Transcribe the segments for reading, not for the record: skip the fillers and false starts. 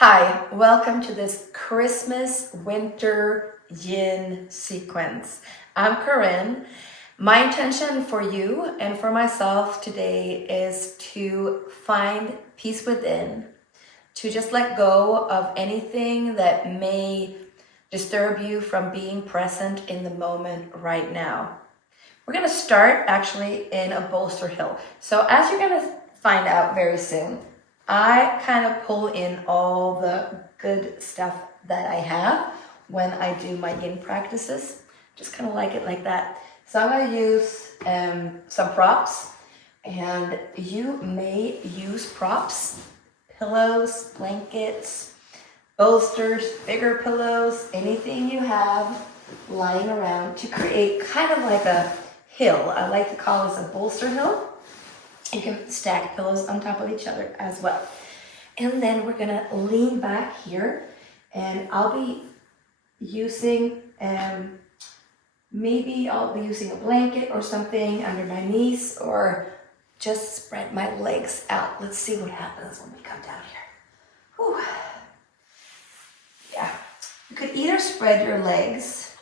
Hi, welcome to this Christmas winter yin sequence. I'm Karin. My intention for you and for myself today is to find peace within, to just let go of anything that may disturb you from being present in the moment right now. We're going to start actually in a bolster hill. So as you're going to find out very soon, I kind of pull in all the good stuff that I have when I do my yin practices. Just kind of like it like that. So I'm going to use some props, and you may use props, pillows, blankets, bolsters, bigger pillows, anything you have lying around to create kind of like a hill. I like to call this a bolster hill. You can stack pillows on top of each other as well. And then we're gonna lean back here, and I'll be using, maybe I'll be using a blanket or something under my knees, or just spread my legs out. Let's see what happens when we come down here. Whew. Yeah, you could either spread your legs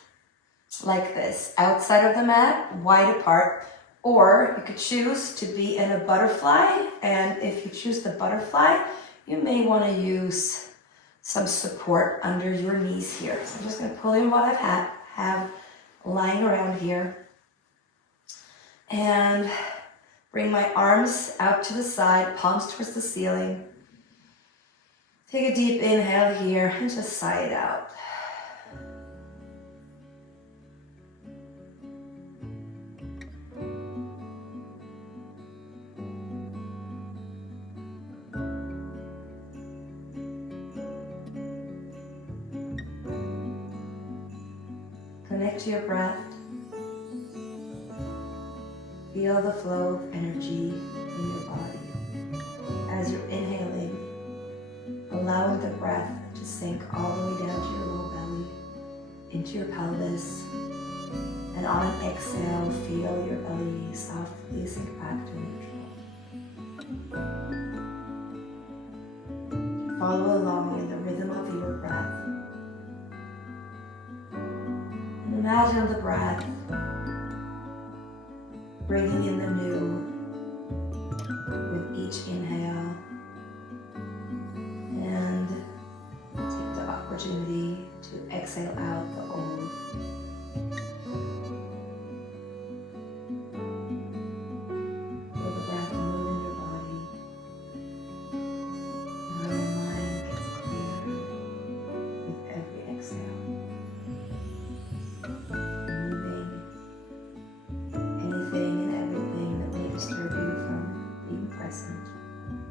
like this, outside of the mat, wide apart, or you could choose to be in a butterfly, and if you choose the butterfly, you may want to use some support under your knees here. So I'm just going to pull in what I have lying around here, and bring my arms out to the side, palms towards the ceiling. Take a deep inhale here and just sigh it out. Connect to your breath. Feel the flow of energy in your body. As you're inhaling, allowing the breath to sink all the way down to your low belly, into your pelvis. And on an exhale, feel your belly softly sink back to neutral. Follow along in the rhythm of your breath. Imagine the breath, bringing in the new with each inhale, and take the opportunity to exhale out the old. Feel the breath move in your body. Now your mind gets clear with every exhale. Disturb you from being present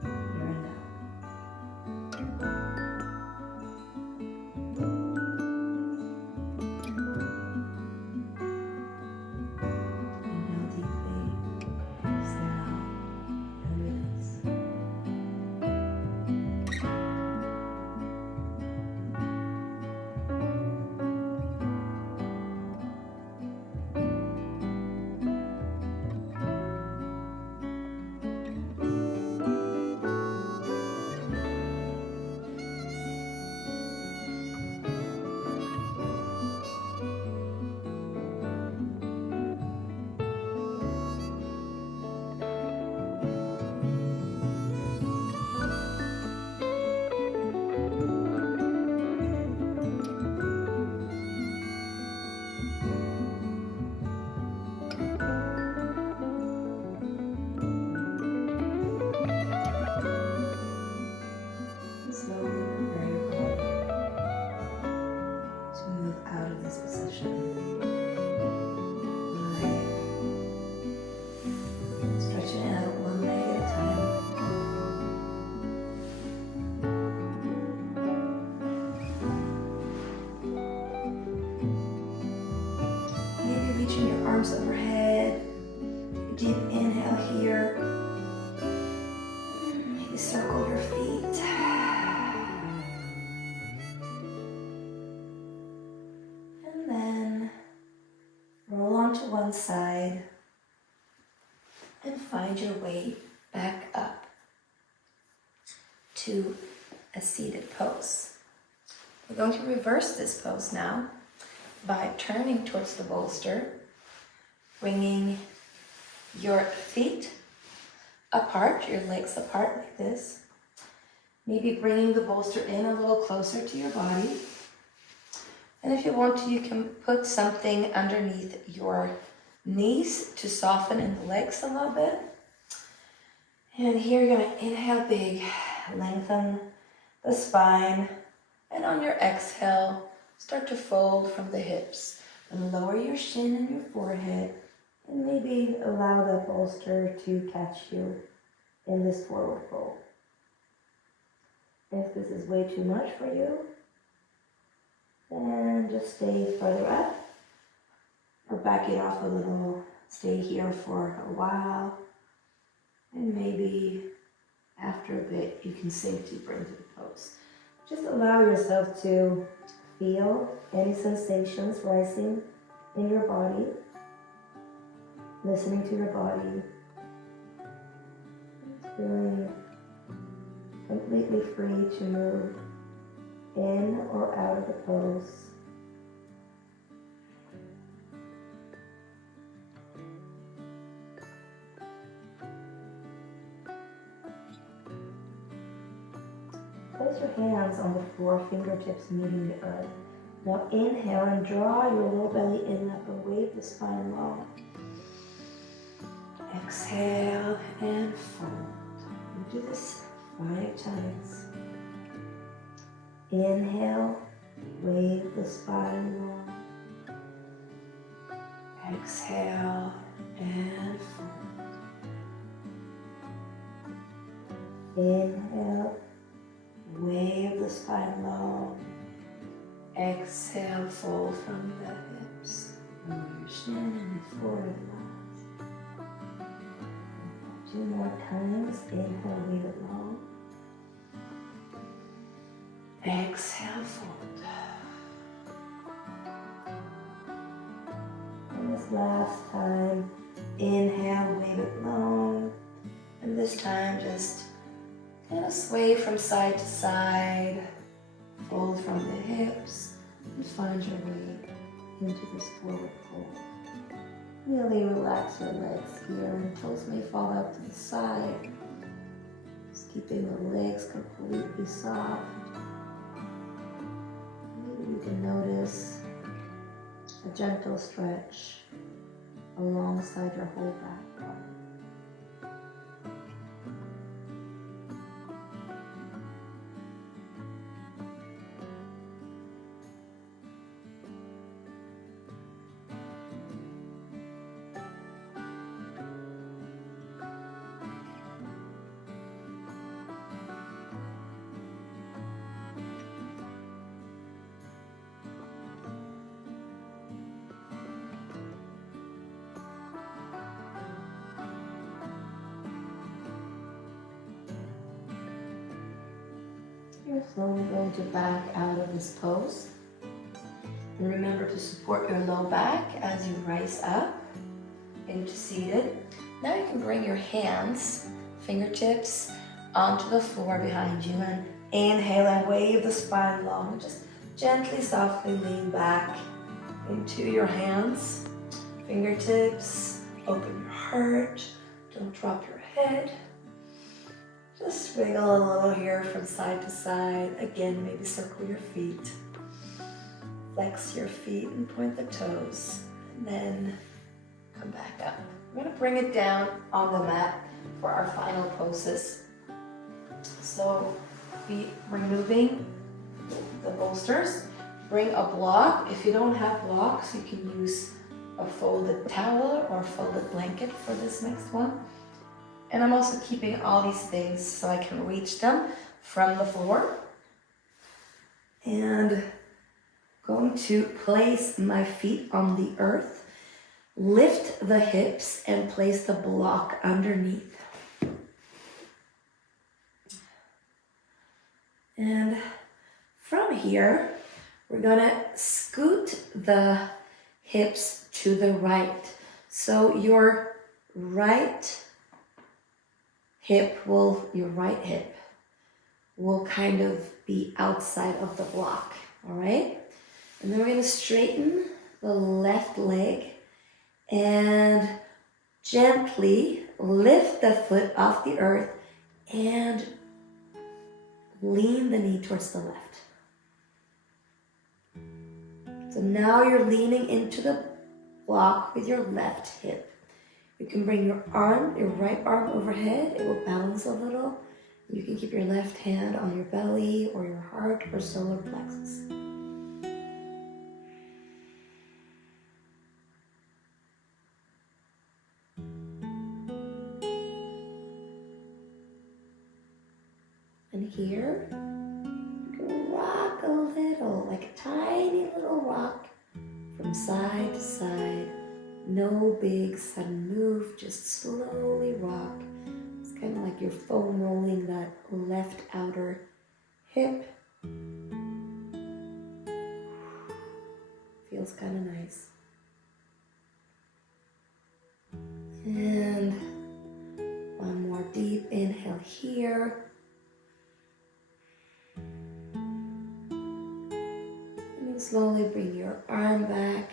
here and now. Inhale deeply, exhale, and release. Arms overhead. Deep inhale here. Maybe circle your feet. And then roll onto one side and find your way back up to a seated pose. We're going to reverse this pose now by turning towards the bolster, bringing your feet apart, your legs apart like this. Maybe bringing the bolster in a little closer to your body. And if you want to, you can put something underneath your knees to soften in the legs a little bit. And here you're going to inhale big, lengthen the spine, and on your exhale, start to fold from the hips and lower your chin and your forehead, and maybe allow the bolster to catch you in this forward fold. If this is way too much for you, then just stay further up or back it off a little. Stay here for a while, and maybe after a bit you can safely bring to the pose. Just allow yourself to feel any sensations rising in your body, listening to your body, feeling completely free to move in or out of the pose. Place your hands on the floor, fingertips meeting the earth. Now inhale and draw your low belly in up and wave the spine long. Exhale and fold. We do this 5 times. Inhale, wave the spine long. Exhale and fold. Inhale, wave the spine long. Exhale, fold from the hips. Lower your chin and your forehead lies. 2 more times. Inhale, wave it long. Exhale, fold. And this last time, inhale, wave it long. And this time, just kind of sway from side to side. Fold from the hips and find your way into this forward fold. Really relax your legs here, and toes may fall out to the side. Just keeping the legs completely soft. Maybe you can notice a gentle stretch alongside your whole back body. You're slowly going to back out of this pose. And remember to support your low back as you rise up into seated. Now you can bring your hands, fingertips, onto the floor behind you and inhale and wave the spine long. Just gently, softly lean back into your hands, fingertips, open your heart, don't drop your head. Just wiggle a little here from side to side. Again, maybe circle your feet. Flex your feet and point the toes. And then come back up. We're going to bring it down on the mat for our final poses. So, feet removing the bolsters. Bring a block. If you don't have blocks, you can use a folded towel or folded blanket for this next one. And I'm also keeping all these things so I can reach them from the floor. And going to place my feet on the earth, lift the hips and place the block underneath. And from here, we're gonna scoot the hips to the right. So your right hip will kind of be outside of the block, all right? And then we're gonna straighten the left leg and gently lift the foot off the earth and lean the knee towards the left. So now you're leaning into the block with your left hip. You can bring your right arm overhead. It will balance a little. You can keep your left hand on your belly or your heart or solar plexus. And here, you can rock a little, like a tiny little rock from side to side. No big sudden move, just slowly rock. It's kind of like you're foam rolling that left outer hip. Feels kind of nice. And one more deep inhale here. And then slowly bring your arm back,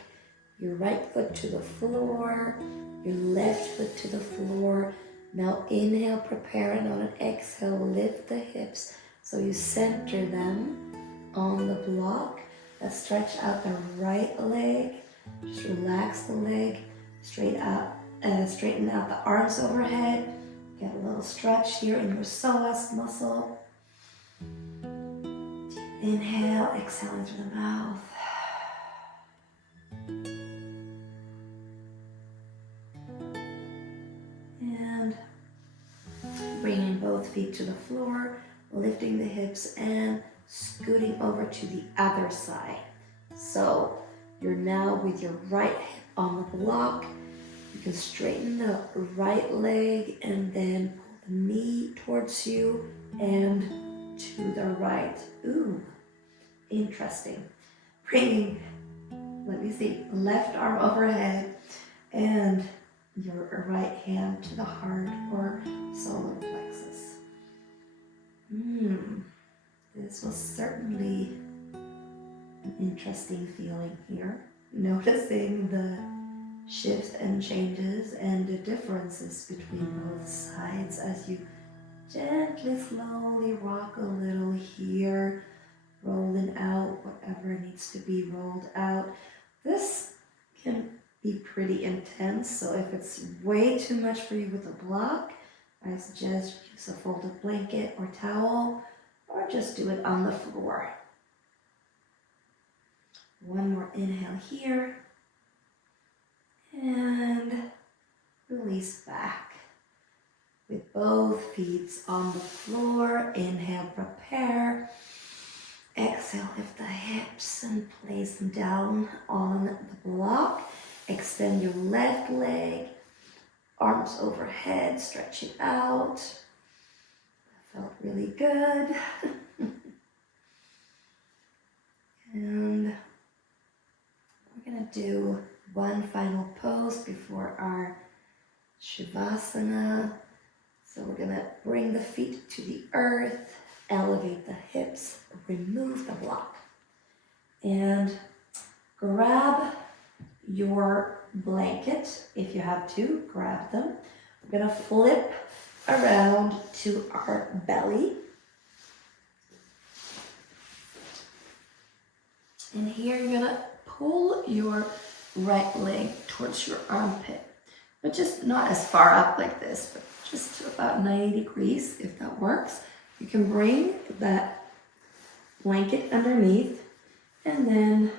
your right foot to the floor, your left foot to the floor. Now inhale, prepare, and on an exhale, lift the hips so you center them on the block. Let's stretch out the right leg. Just relax the leg, straighten out the arms overhead. Get a little stretch here in your psoas muscle. Inhale, exhaling through the mouth. And bringing both feet to the floor, lifting the hips and scooting over to the other side. So you're now with your right hip on the block. You can straighten the right leg and then pull the knee towards you and to the right. Ooh, interesting. Bringing, left arm overhead and your right hand to the heart or solar plexus. This was certainly an interesting feeling here. Noticing the shifts and changes and the differences between both sides as you gently, slowly rock a little here, rolling out whatever needs to be rolled out. This can be pretty intense, so if it's way too much for you with a block, I suggest use a folded blanket or towel, or just do it on the floor. One more inhale here, and release back. With both feet on the floor, inhale, prepare. Exhale, lift the hips and place them down on the block. Extend your left leg, arms overhead, stretch it out. That felt really good. And we're gonna do one final pose before our Shavasana. So we're gonna bring the feet to the earth, elevate the hips, remove the block, and grab your blanket. If you have to, grab them. We're gonna flip around to our belly. And here you're gonna pull your right leg towards your armpit, but just not as far up like this, but just to about 90 degrees, if that works. You can bring that blanket underneath and then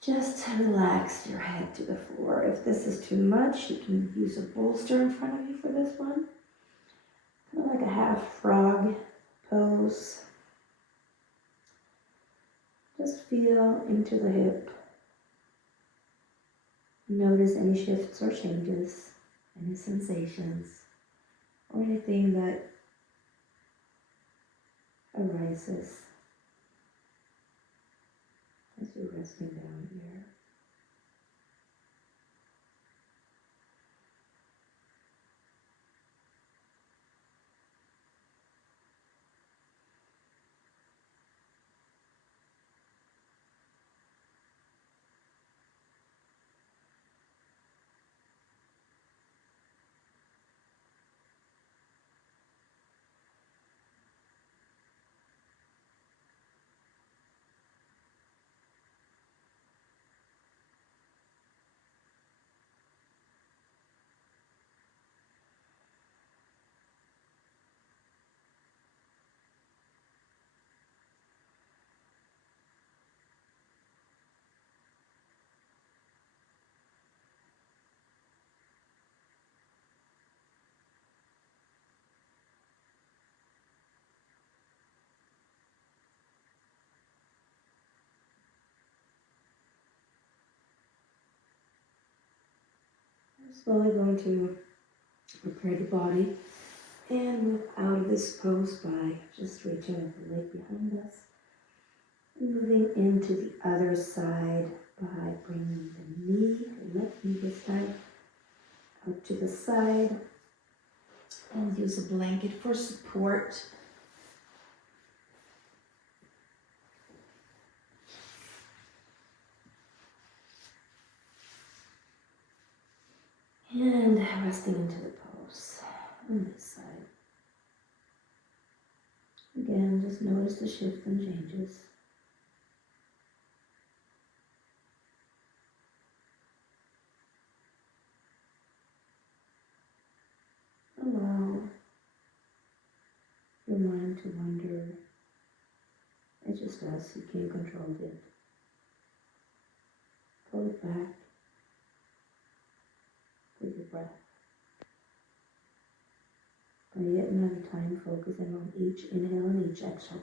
just relax your head to the floor. If this is too much, you can use a bolster in front of you for this one. Kind of like a half frog pose. Just feel into the hip. Notice any shifts or changes, any sensations, or anything that arises as you're resting down here. Slowly going to prepare the body and move out of this pose by just reaching up the leg behind us. And moving into the other side by bringing the knee, the left knee this time, out to the side. And use a blanket for support. And resting into the pose on this side. Again, just notice the shift and changes. Allow your mind to wander. It's just us, you can't control it. Pull it back with your breath. By yet another time, focusing on each inhale and each exhale.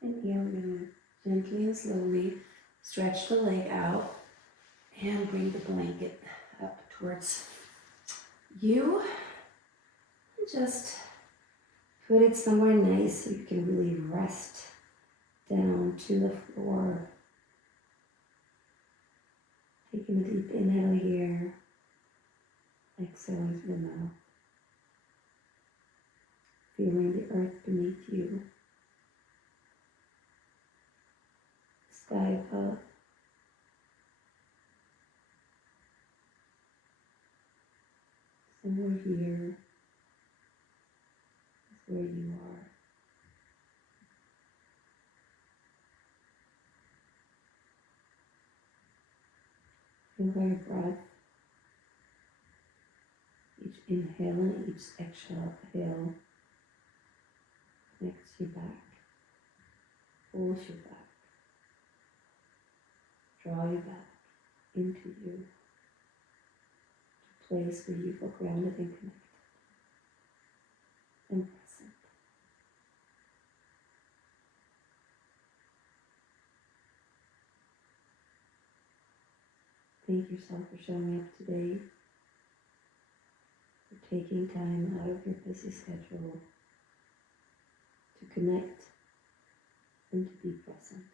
And here we're going to gently and slowly stretch the leg out and bring the blanket up towards you. And just put it somewhere nice so you can really rest down to the floor. Taking a deep inhale here, exhaling through the mouth. Feeling the earth beneath you, sky above. Somewhere here is where you are. Feel how your breath, each inhale and each exhale connects you back, pulls you back, draw you back into you, to a place where you feel grounded and connected and present. Thank yourself for showing up today, for taking time out of your busy schedule to connect and to be present.